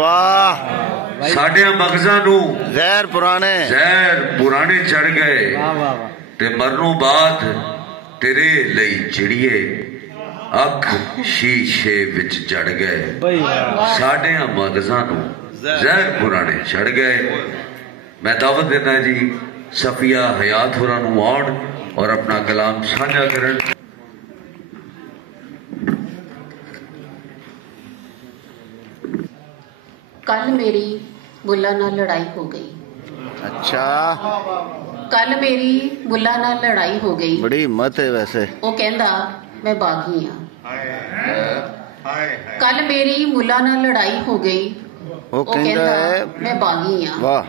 वाह साडे मगजां नू जहर पुराने चढ़ गए ते मरनों बाद तेरे लई चिड़िए अख शीशे विच जड़ गए। साडे मगजां नू जहर पुराने चढ़ गए। मैं दावत देना जी सफिया हयात होरां नू आउण और अपना कलाम साझा करन। कल मेरी बुल्ला नाल लड़ाई हो गई। अच्छा, कल मेरी बुल्ला नाल लड़ाई हो गई। बड़ी हिम्मत है वैसे। वो कहंदा मैं बागी हाँ। कल मेरी मुल्ला नाल लड़ाई हो गई। वो कहंदा मैं बागी हाँ। वाह,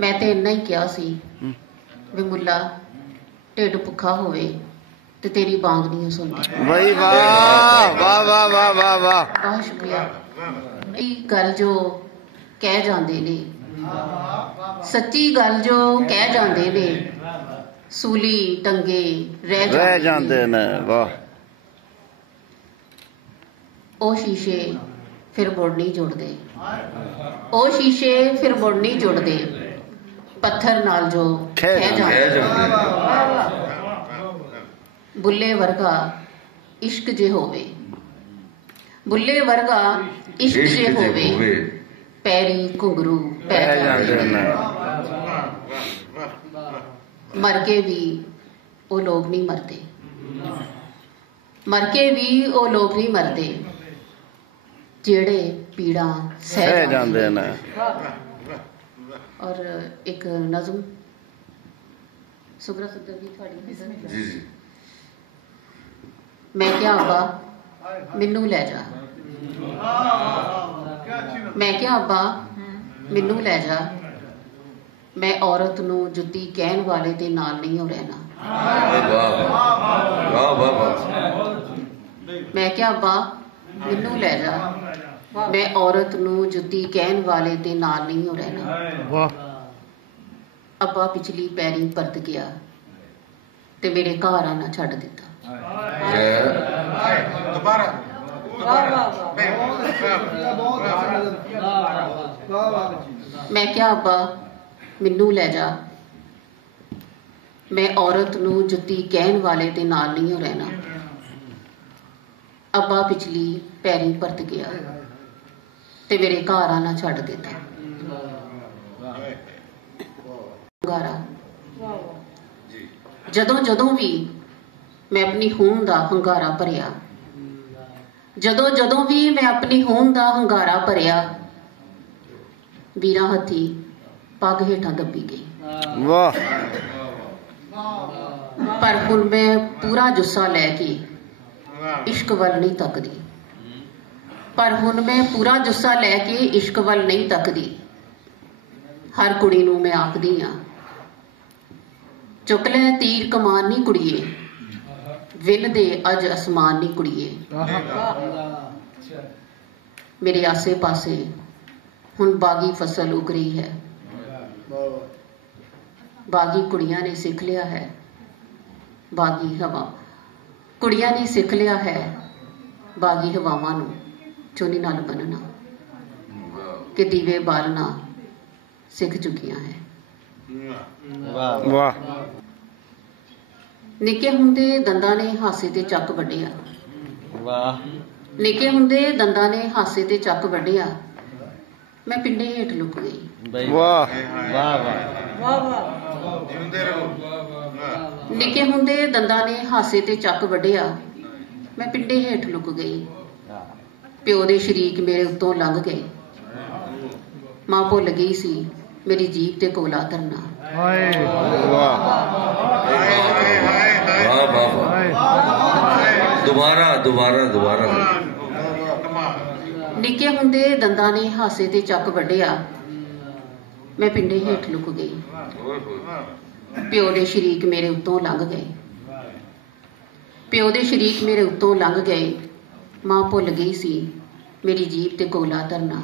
मैं ते इन्ना ही कहा सी वे मुल्ला ढिड भुखा होवे ते तेरी बांग नहीं सुनदी। भाई वाह वाह वाह वाह वाह वाह, बहुत शुक्रिया। गल जो कह जाते ने सच्ची गल जो कह जाते ने सूली टंगे रह जाते ने। वाह, ओ शीशे फिर मुड़ नहीं जुड़ते, ओ शीशे फिर मुड़ नहीं जुड़ते, पत्थर नाल जो कह जाते। बुल्ले वर्गा इश्क जे होवे, बुल्ले वर्गा इश्क जे होवे, पैरी घुंघरू पै जाते। मर के भी वो लोग नहीं मरते, मर के भी वो लोग नहीं मरते जेड़े पीड़ा सह जाते हैं। और एक नज़म सुब्रा सदर की थोड़ी मैं क्या अब्बा मैनू लै जा, मैं क्या अब्बा मैनू लै जा, मैं औरत नू जुत्ती कहन वाले दे नाल नहीं हो रहना। मैं क्या अब्बा मैनू लै जा, मैं औरत नू जुत्ती कहन वाले दे नाल नहीं हो रहना। अब्बा पिछली पैरी परत गया ते मेरे घर आना छड्ड दिता। मैं क्या अब्बा मैनू लै जा, मैं औरत नू जुत्ती कहन वाले दे नाल नहीं हो रहना। अब्बा पिछली पैरी परत गया ते मेरे घर आना छड्ड दिता। हंगारा जदों जदों भी मैं अपनी होंद दा हंगारा भरिया, जदों जदों भी मैं अपनी होंद दा हंगारा भरिया, वीरां हत्थी पग हेठां दबी गई। वाह, पर हुण मैं पूरा जुस्सा लैके इश्क वल नहीं तकदी, पर हुण मैं पूरा जुस्सा लैके इश्क वल नहीं तकदी। हर कुड़ी नूं मैं आखदी हां चुक लै तीर कमान नी कुड़िए, विन दे अज आसमान नी कुड़िए। मेरे आसे पासे हुण बागी फसल उग रही है, बागी कुड़ियां ने सिख लिया है, बागी हवा कुड़ियां ने सिख लिया है, बागी हवावां नूं चुनी नाल बनना कि दीवे बालना सिख चुकियां है। वाह, निके हुंदे दंदां ने हासे ते चक वड्डिया। वाह, निके हुंदे दंदां ने हासे ते चक वड्डिया, मैं पिंडे हेठ लुक गई। वाह वाह वाह, निके हुंदे दंदां ने हासे ते चक वड्डिया, मैं पिंडे हेठ लुक गई। प्यो दे शरीक मेरे उत्तों लंघ गए, मां भुल गई सी मेरी जीभ ते कोला धरना। दोबारा दोबारा दोबारा। निके हुंदे दंदां ने हासे ते चक वड्डिया, मैं पिंडे हेठ लुक गई। प्यो दे शरीक मेरे उत्तों लंघ गए, प्यो दे शरीक मेरे उत्तों लंघ गए, मां भुल गई सी मेरी जीभ ते कोला धरना।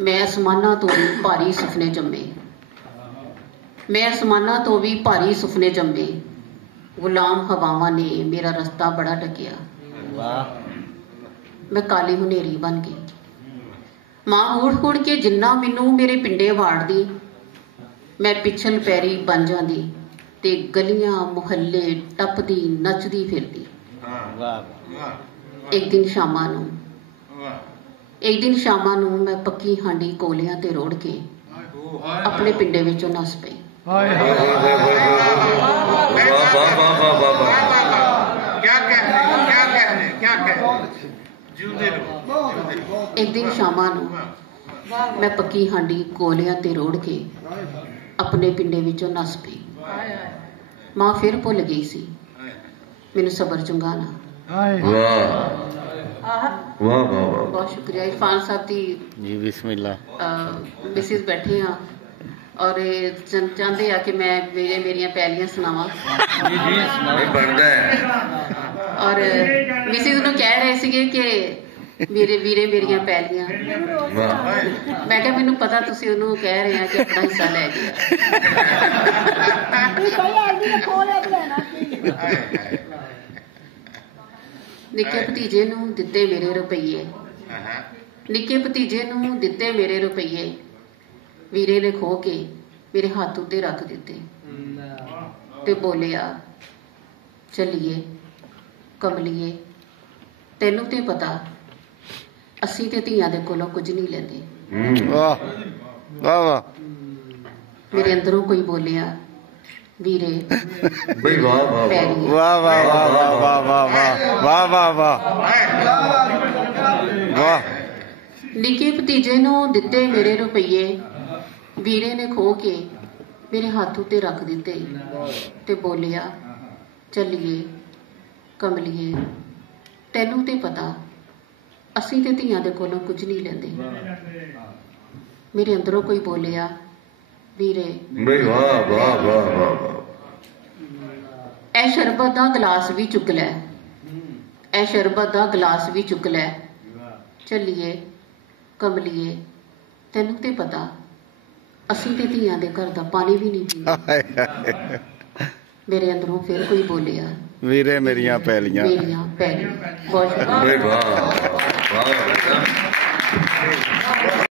मैं आसमाना तो भी भारी सुपने जम्मे, मैं आसमाना तो भी भारी सुपने जम्मे, गुलाम हवावां ने मेरा रस्ता बड़ा ढकिया। मैं काली हुनेरी बन गई। मां हुड़ हुड़ के जिन्ना मैनू मेरे पिंडे वाड़दी, मैं पिछल पैरी बन जाती ते गलियां मुहल्ले टपदी नचदी फिरदी। एक दिन शामां नूं मैं पक्की हांडी कोलियां ते रोड़ के अपने पिंडे विचों नस पई। एक दिन शामां नूं मैं पक्की हांडी कोलियां ते रोड़ के अपने पिंडे विचों नस पई। मां फिर भुल गई सी मैनू सबर चुंगाना। बहुत शुक्रिया इरफान साहब दी जी। बिस्मिल्लाह। मिसिस बैठे हाँ और चाहते हैं कि मैं मेरिया पैलियां सुनावां और मिसिस नूं कह रहे थे कि मेरे वीरे मेरिया पैलियां। मैं क्या मैनू पता तुसीं उहनूं कह रहे हैं कि अपना हिस्सा लै गया। निक्के भतीजे नूं दिते मेरे रुपये, निक्के भतीजे नूं दिते मेरे रुपये, वीरे ने खो के मेरे हाथ उत्ते रख दिते ते बोलिया चलिए कमलिए, तैनू ते पता असी ते धीआं दे कोलों कुछ नहीं लेंदे। मेरे अंदरों कोई बोलिया वीरे भाई वाह वाह वाह वाह वाह वाह वाह वाह वाह वाह वाह। निक्के भतीजे नूं दिते मेरे रुपये, वीरे ने खो के मेरे हाथ उत्ते रख दिते ते बोलिया चलिए कमलिए, तैनू ते पता असी ते धीआं दे कोलों कुछ नहीं लेंदे। मेरे अंदरों कोई बोलिया वीरे वाह वाह वाह वाह। ऐ शरबत दा गिलास भी चुक लै, ऐ शरबत दा गिलास भी चुक लै, चलिए कमलिए, तैनू ते पता असी ते धीआं दे घर दा पानी भी नहीं पींदे। मेरे अंदरों फिर कोई बोलिया वीरे मेरिया पैलियां। बहुत शुक्रिया।